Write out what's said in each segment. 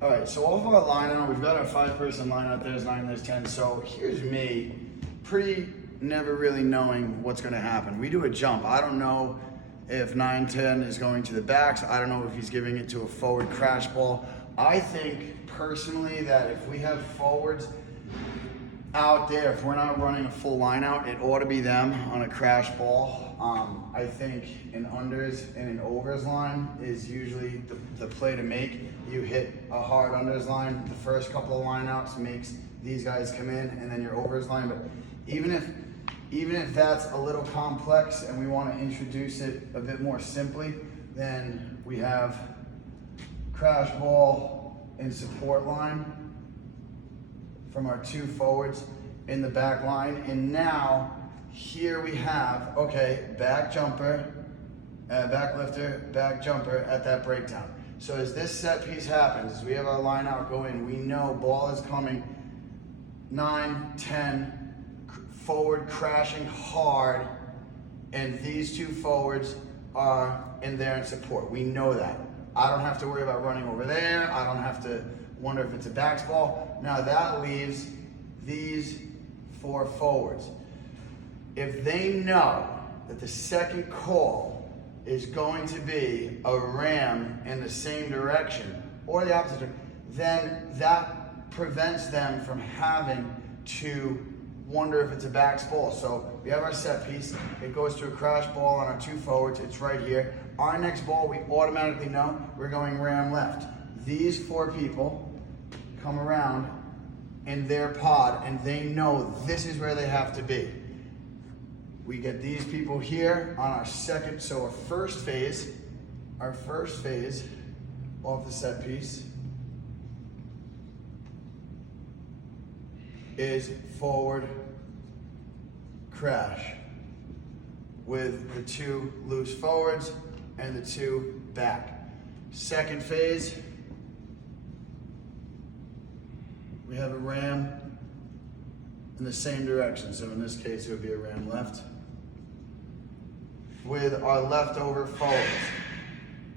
All right, so off our line out, we've got our 5-person line out. There's 9, there's 10. So here's me, never really knowing what's gonna happen. We do a jump. I don't know if 9, 10 is going to the backs. I don't know if he's giving it to a forward crash ball. I think personally that if we have forwards out there, if we're not running a full line out, it ought to be them on a crash ball. I think an unders and an overs line is usually the play to make. You hit a hard unders line, the first couple of line outs makes these guys come in, and then your overs line. But even if that's a little complex and we want to introduce it a bit more simply, then we have crash ball and support line from our 2 forwards in the back line. And now here we have, okay, back jumper, back lifter, back jumper at that breakdown. So as this set piece happens, as we have our line out go in, we know ball is coming 9, 10, forward crashing hard, and these 2 forwards are in there in support. We know that. I don't have to worry about running over there. I don't have to wonder if it's a backs ball. Now that leaves these 4 forwards. If they know that the second call is going to be a ram in the same direction or the opposite, then that prevents them from having to wonder if it's a backs ball. So we have our set piece. It goes to a crash ball on our 2 forwards. It's right here. Our next ball, we automatically know we're going ram left. These 4 people come around in their pod and they know this is where they have to be. We get these people here on our second, so our first phase off the set piece is forward crash with the 2 loose forwards and the 2 back. Second phase, we have a ram in the same direction. So in this case, it would be a ram left with our leftover forwards.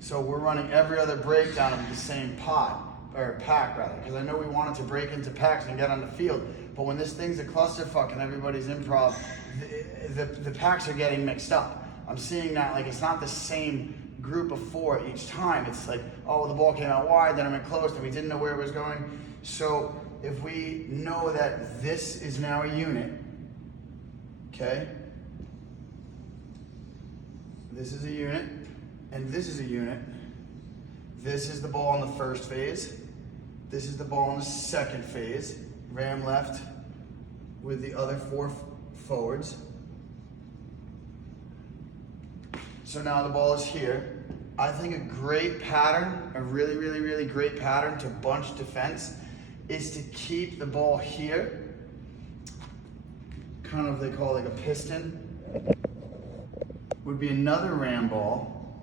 So we're running every other breakdown of the same pod, or pack rather, because I know we wanted to break into packs and get on the field, but when this thing's a clusterfuck and everybody's improv, the packs are getting mixed up. I'm seeing that like it's not the same group of 4 each time. It's like, oh, the ball came out wide, then I went close, and we didn't know where it was going. So if we know that this is now a unit, okay? This is a unit, and this is a unit. This is the ball in the first phase. This is the ball in the second phase. Ram left with the other 4 forwards. So now the ball is here. I think a great pattern, a really, really, really great pattern to bunch defense is to keep the ball here, kind of they call it like a piston, would be another ram ball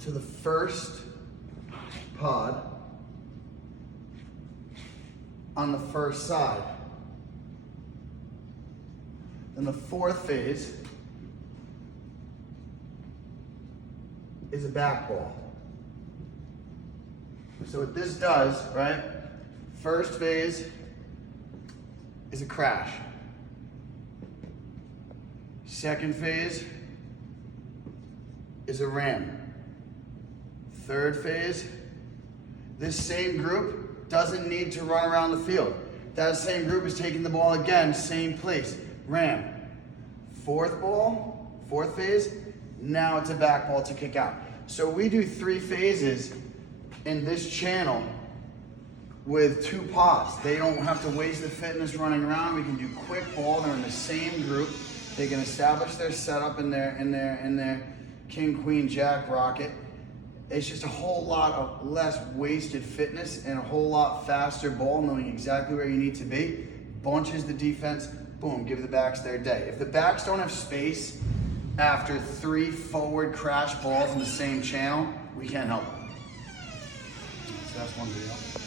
to the first pod on the first side. Then the 4th phase is a back ball. So what this does, right? First phase is a crash. Second phase is a ram. Third phase, this same group doesn't need to run around the field. That same group is taking the ball again, same place, ram. 4th phase, now it's a back ball to kick out. So we do 3 phases in this channel with 2 pods. They don't have to waste the fitness running around. We can do quick ball. They're in the same group. They can establish their setup in their king, queen, jack rocket. It's just a whole lot of less wasted fitness and a whole lot faster ball, knowing exactly where you need to be. Bunches the defense, boom, give the backs their day. If the backs don't have space after 3 forward crash balls in the same channel, we can't help them. So that's one video.